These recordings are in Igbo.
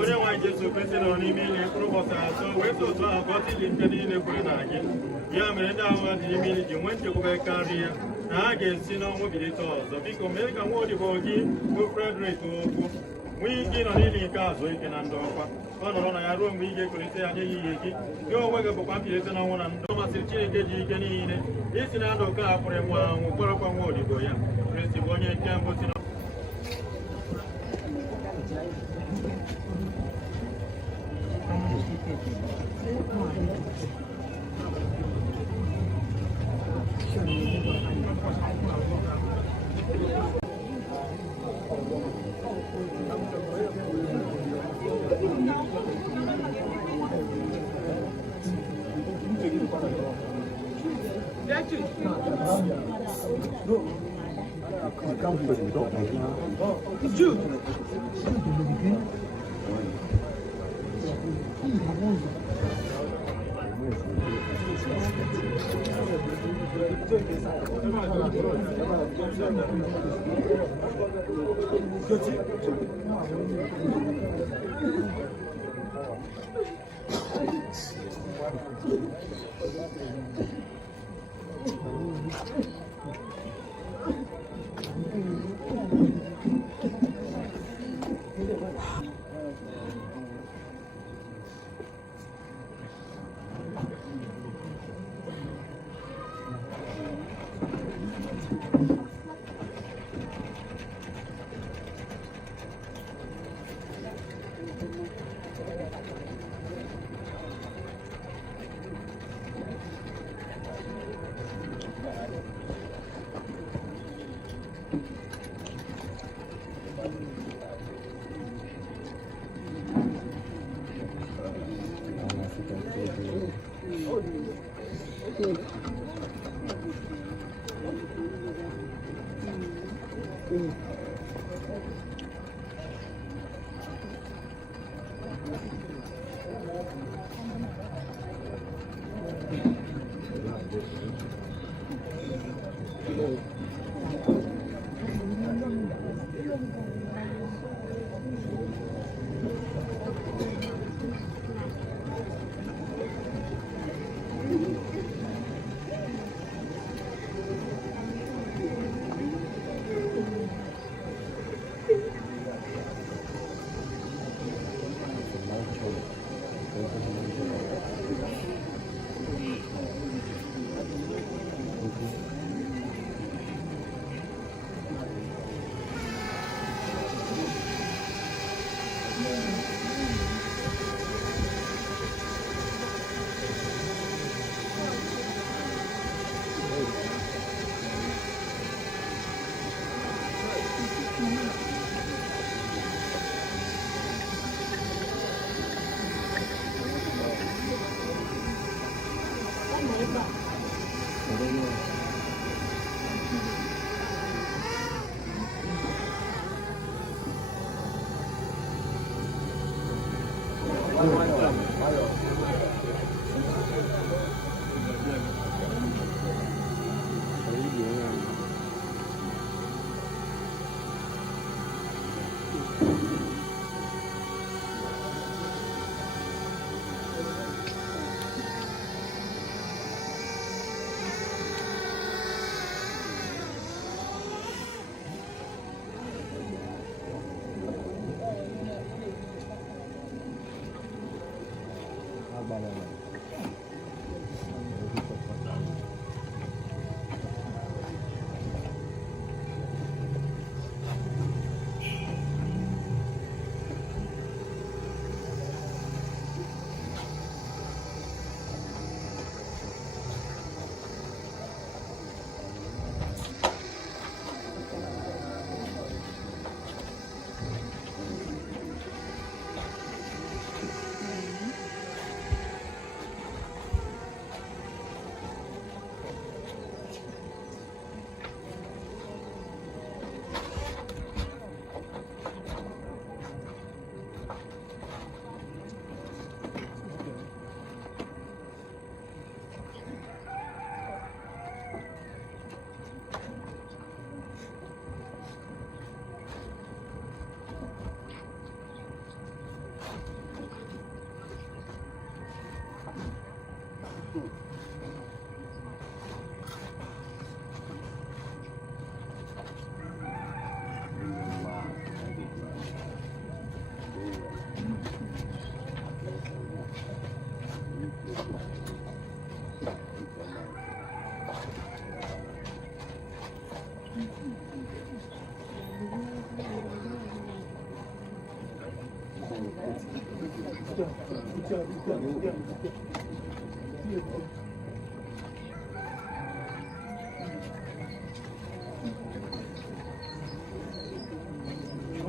onye nwe Jesu Kristi nọ n'ime ili mkpụrụ ụbọchị atọ wee si otu ahụ gọzi ili nke niile kwere na gị ya mere ndị ahụ dị n'ime ili ji nwee nchekwube karịa na ha ga-esi n'ọnwụ bilite ọzọ biko mee ka nwa odibo gị bụ Frederick Okwu nwee ike ịnọ n'ili nke azụ ike na ndị ọkwa ọ nọrọ na ya ruo mgbe ị ga-ekolite ya nye ya ihe gị gị onwe gị bụkwa mbilite n'ọnwụ na ndụ masịrị Chineke ji ike niile isi na ndụ ka hapụrụ nwa anwụ kpọrọkwa nwa odibo ya Kristi bụ onye nke mbụ si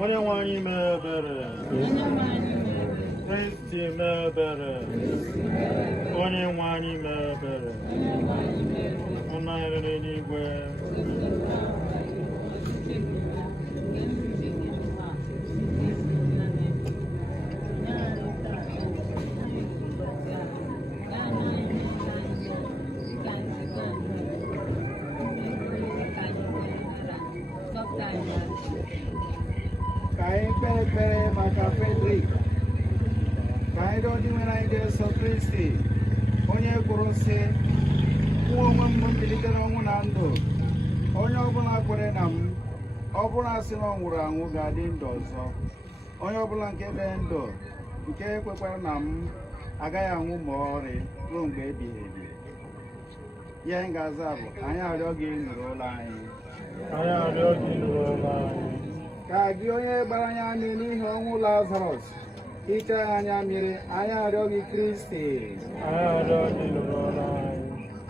onye nwe anyị mee ebere Kristi mee ebere onye nwe anyị mee ebere nna anyị n'eluigwe ka anyị kpee ekpere maka Fredrik ka anyị rịọ ndị nwere anyị Jesu Kristi onye kwuru sị mụ onwe m mbilite n'ọnwụ na ndụ onye ọbụla kwere na m ọ bụrụ asị na ọ nwụrụ anwụ ga-adị ndụ ọzọ onye ọbụla nke dị ndụ nke ekwekwara na m agaghị anwụ ma ọrị ruo mgbe ebighị ebi ihe anyị ga-aza bụ anyị arịọ gị nụrụ ụlọ anyị ka gị onye gbara anya mmiri n'ihi ọnwụ Lazarọs hichaa anya mmiri anyị arịọ gị Kristi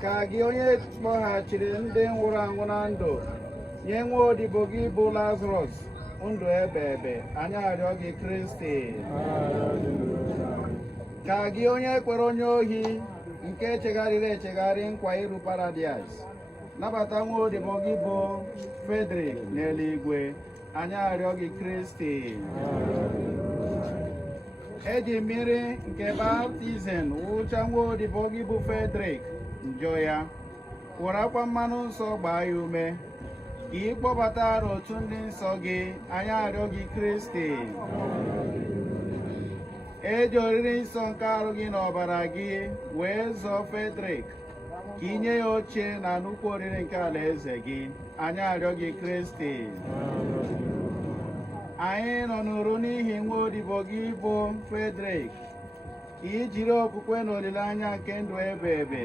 ka gị onye kpọghachiri ndị nwụrụ anwụ na ndụ nye nwa odibo gị bụ Lazarọs ndụ ebe ebe anyị arịọ gị Kristi ka gị onye kwere onye ohi nke chegharịrị echegharị nkwa iru paradaịs nabata nwa odibo gị bụ Fredrik n'eluigwe anyị arịọ gị Kristi eji mmiri nke baptizim wụcha nwa odibo gị bụ Fredrik njọ ya were akwa mmanụ nsọ gbaa ya ume ka ị kpọbata n'otu ndị nsọ gị anyị arịọ gị Kristi eji oriri nsọ nke arụ gị na ọbara gị wee zọọ Fredrik ka ị nye ya oche na nnukwu oriri nke alaeze gị anyị arịọ gị Kristi anyị nọ n'uru n'ihi nwa odibo gị bụ Fredrik ka ị jiri okwukwe na olileanya nke ndụ ebe ebe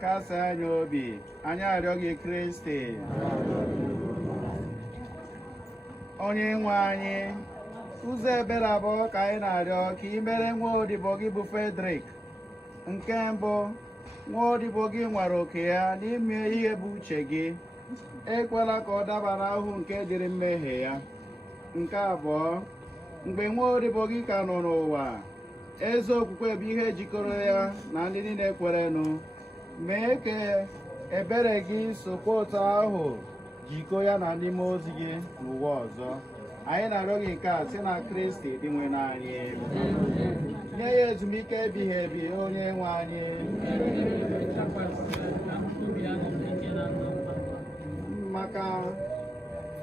kasaa anyị obi anyị arịọ gị Kristi onye nwe anyị ụzọ ebere abụọ ka anyị na-arịọ ka ị mere nwa odibo gị bụ Fredrik nke mbụ nwa odibo gị nwere oke ya n'ime ihe bụ uche gị ekwela ka ọ daba n'ahụ nke dịrị mmehie ya nke abụọ mgbe nwa odibo gị ka nọ n'ụwa eze okwukwe bụ ihe jikọrọ ya na ndị niile kwerenụ mee ka ebere gị sokwa ụtọ ahụ jikọọ ya na ndị mmụọ ozi gị n'ụwa ọzọ anyị na-arịọ gị nke a si na Kristi dị nwe n'anyị nye ya ezumike ebighị ebi onye nwe anyị maka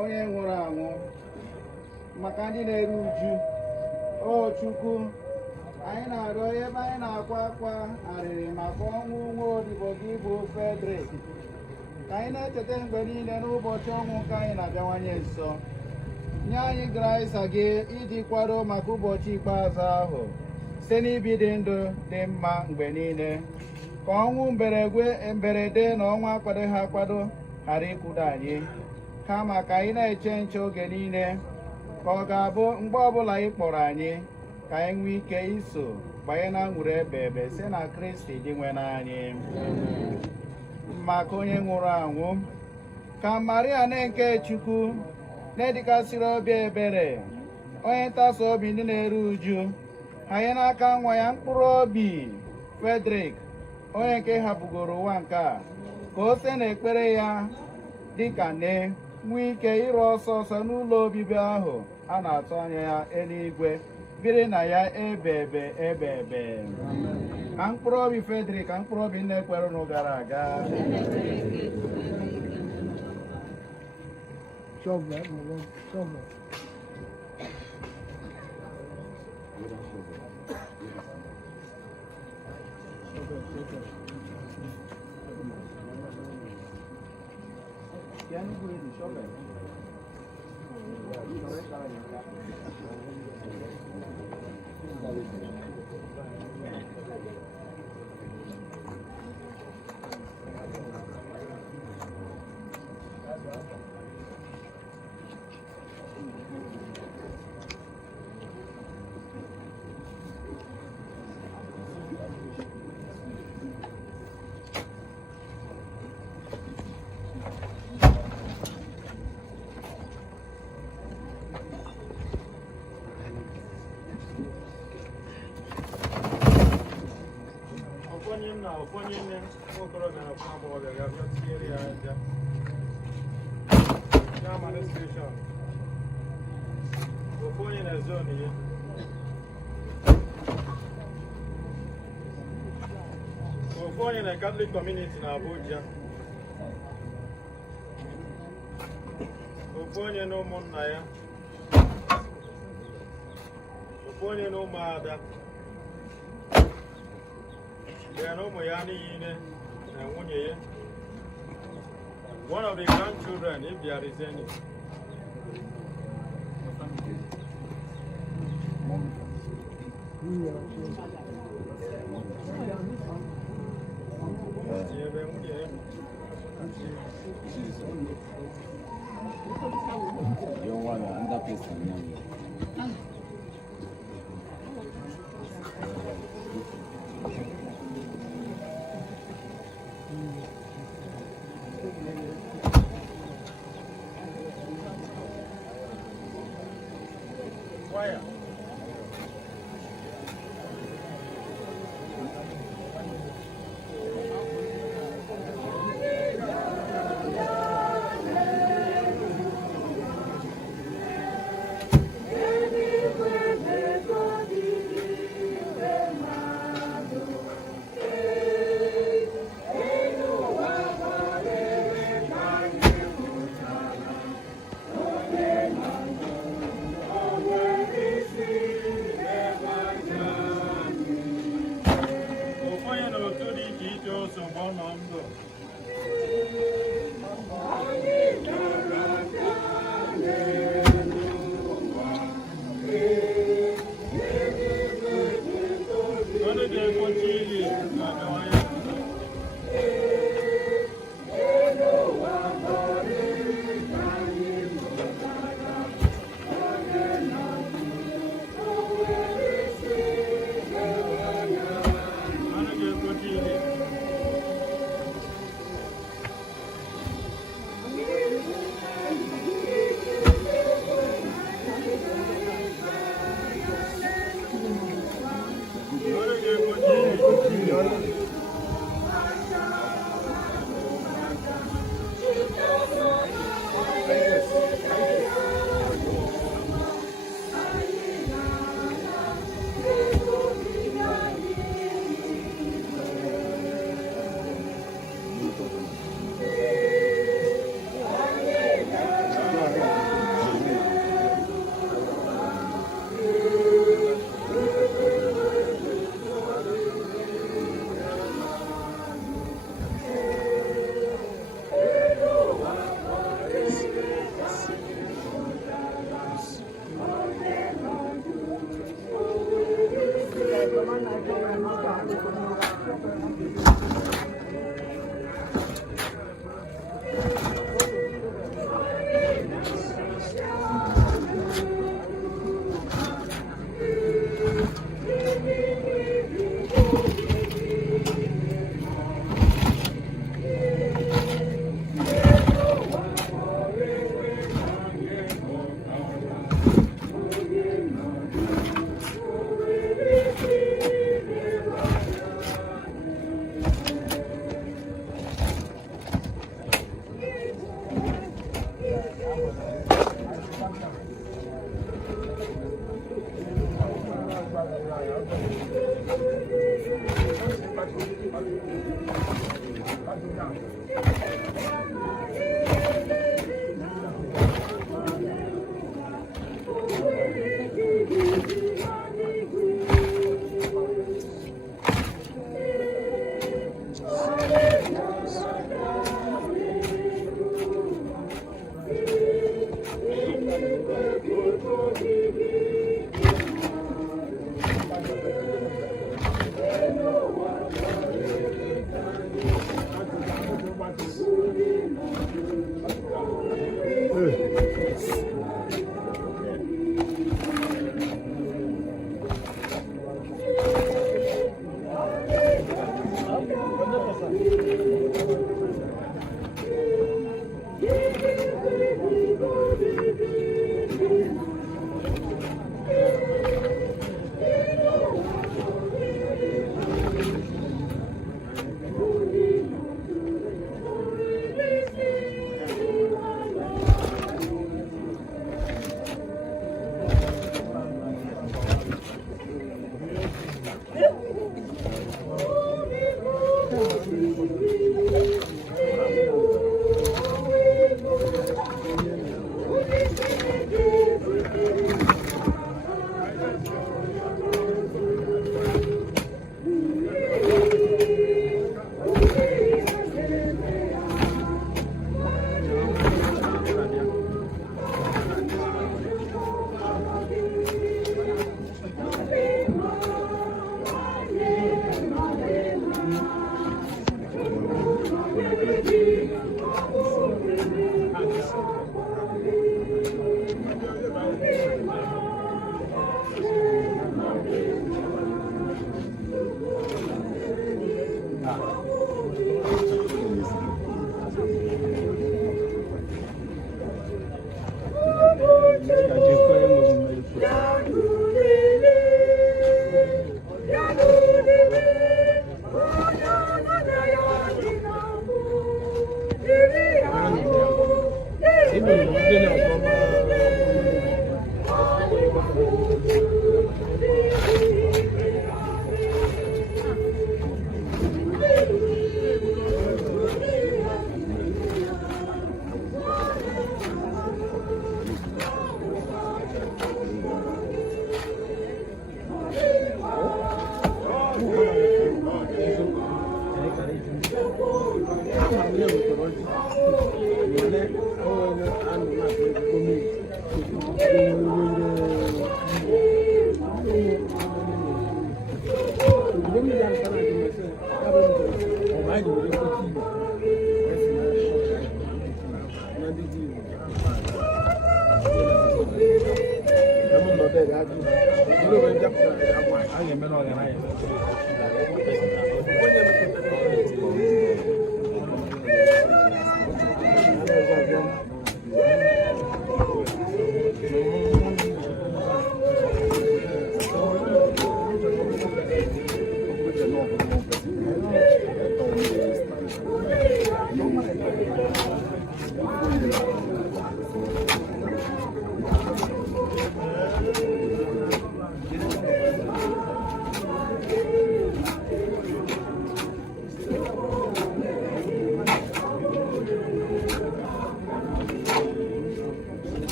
onye nwụrụ anwụ maka ndị na-eru uju o Chukwu anyị na-arịọ ebe anyị na-akwa akwa arịrị maka ọnwụ nwa odibo gị bụ Fredrik ka anyị na-echeta mgbe niile n'ụbọchị ọnwụ nke anyị na-abịawanye nso nye anyị graịsa gị iji kwado maka ụbọchị ikpeazụ ahụ site n'ibi dị ndụ dị mma mgbe niile ka ọnwụ mberede na ọnwa akwadoghị akwado ghara ikwudo anyị kama ka anyị na-eche nche oge niile ka ọ ga-abụ mgbe ọbụla ị kpọrọ anyị ka anyị nwee ike iso banye na nwere ebe ebe si na Kristi dị nwe n'anyị maka onye nwụrụ anwụ ka Maria na-nke Chukwu na-edikasịrị obi ebere onye ntasa obi ndị na-eru uju anyị n'aka nwa ya mkpụrụ obi Fredrik onye nke hapụgoro ụwa nke a ka o se na ekpere ya dịka nne nwee ike ịrụ ọsọ ọsọ n'ụlọ obibi ahụ a na-atụ anya ya eluigwe biri na ya ebe ebe ka mkpụrụ obi Fredrik ka mkpụrụ obi nne kwere nụ gara aga ụfọdụ nne okorobịa na ọkwa agbọghọbịa ga-abịa tinyere ya aja ya administration ofu onye na-eze onyinye ofu onye na Catholic community na Abuja ofu onye na ụmụnna ya ofu onye na ụmụada ya na ụmụ ya niile na nwunye ya one of the grandchildren if there is any. You don't want to end up with some Why?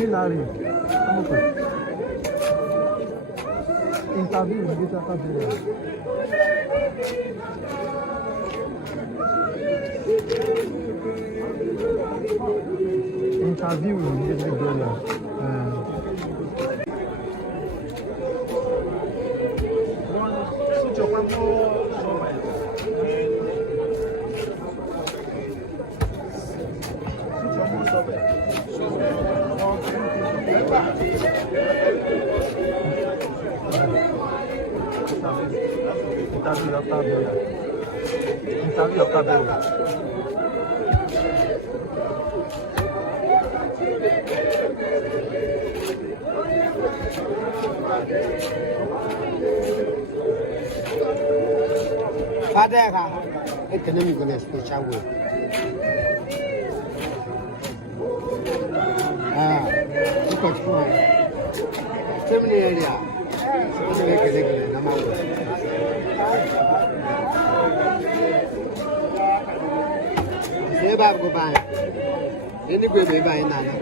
Hilary. Kamu tuh? Interview bisa apa sih? Interview gitu dia. Interview apa bela? Ada kan? Ekonomi guna special way. Ikut semua. Sebenarnya dia. Sebenarnya nama. Sebab gue bayar. Ini gue bayar nana.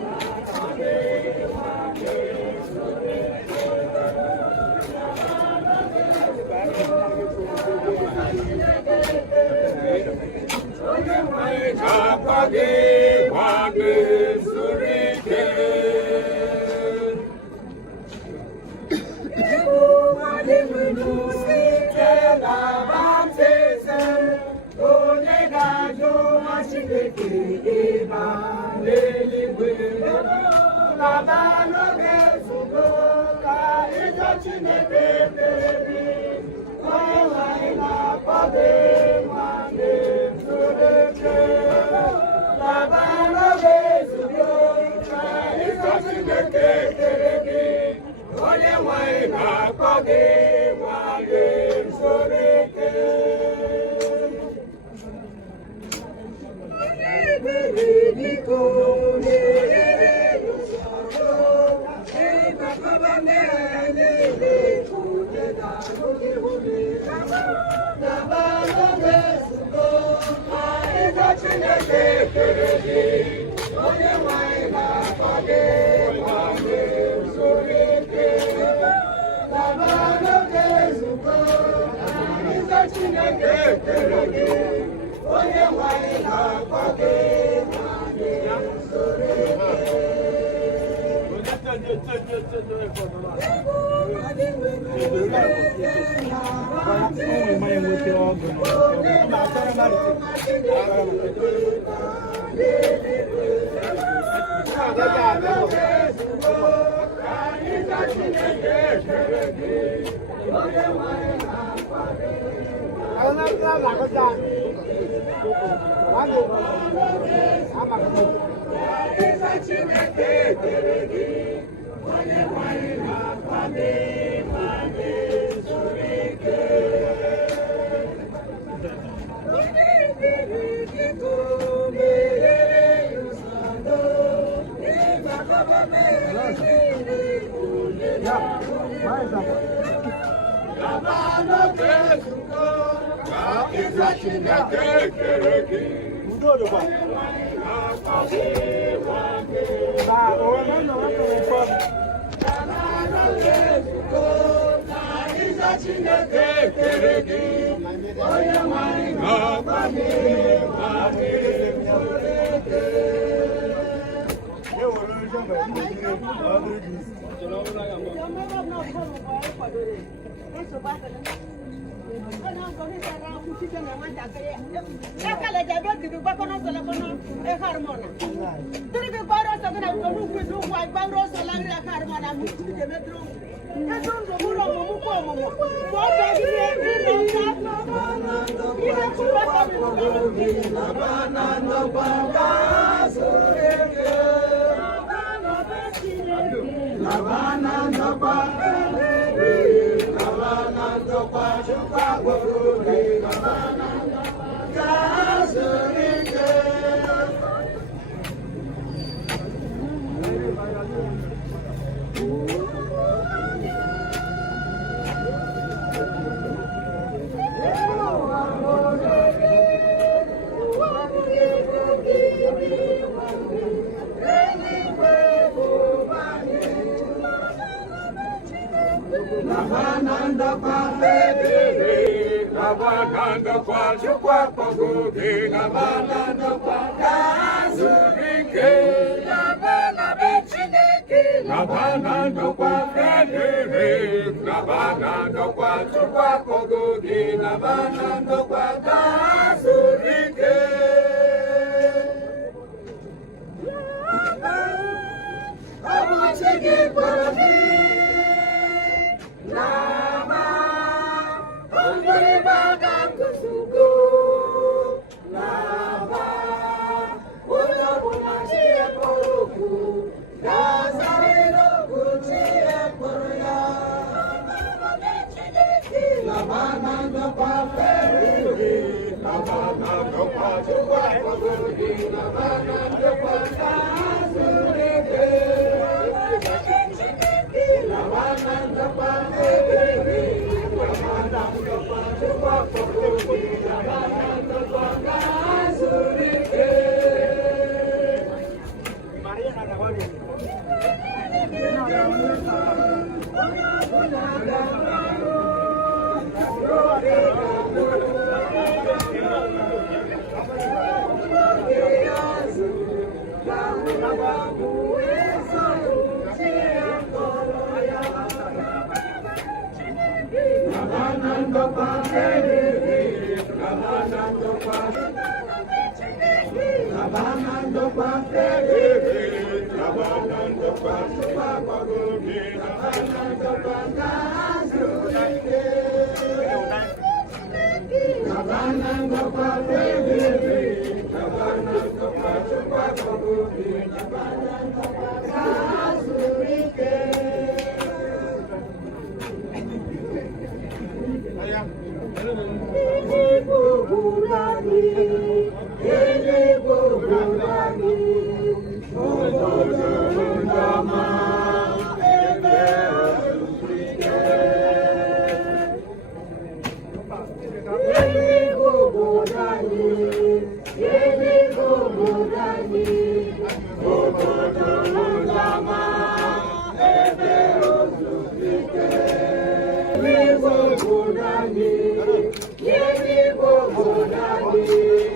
Yeni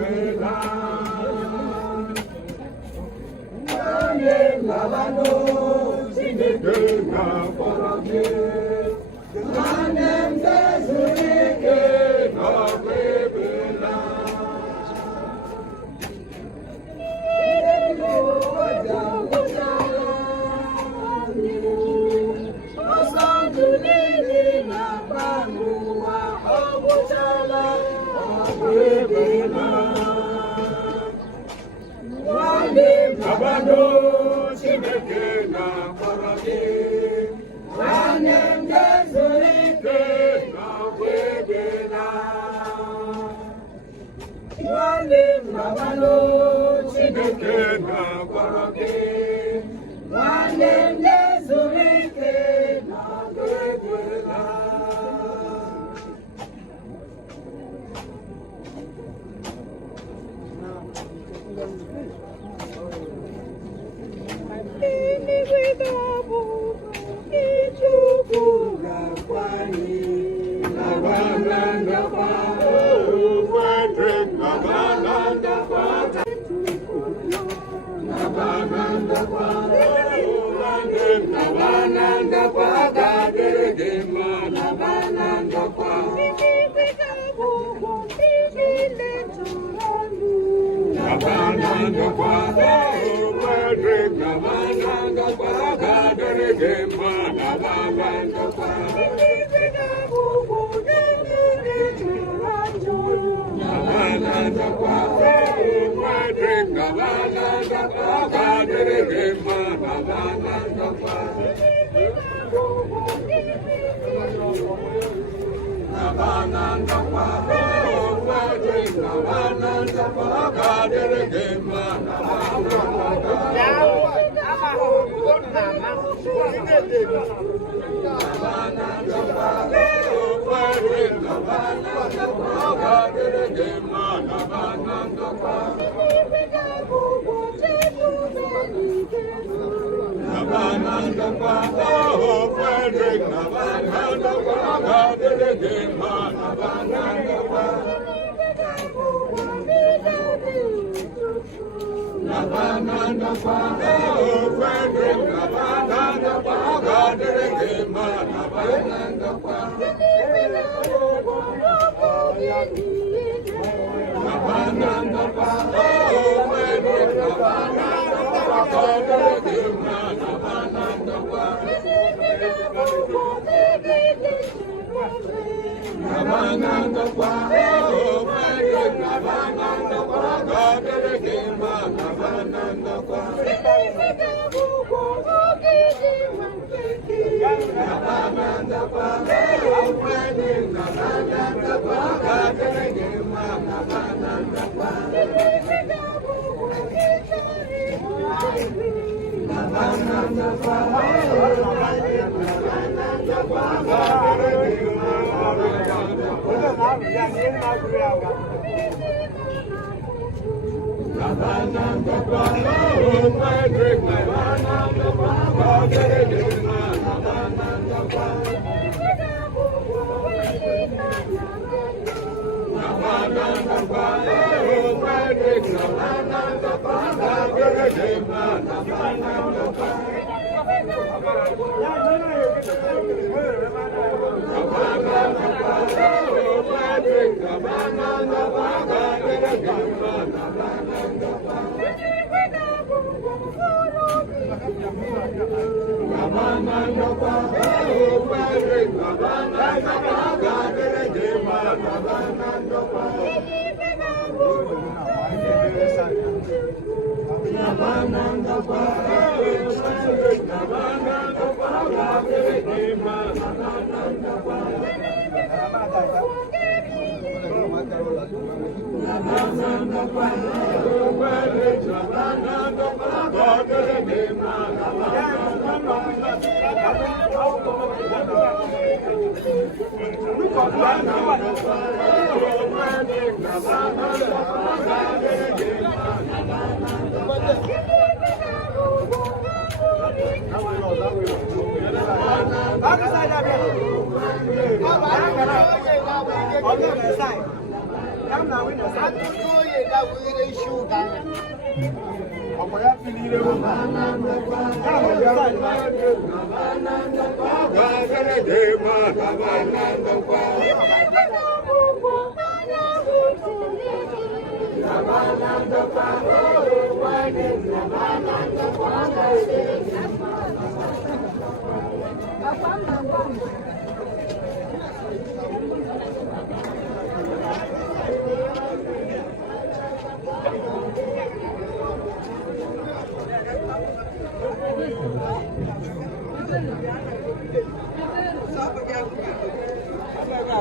Amen. Nabano Chineke na Korogi Wanem Gezurike na Webena Wanem Nabano Chineke na Korogi Wanem Gezurike na Webena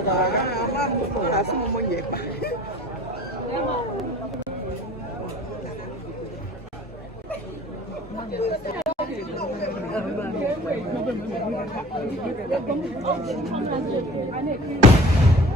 Thank you.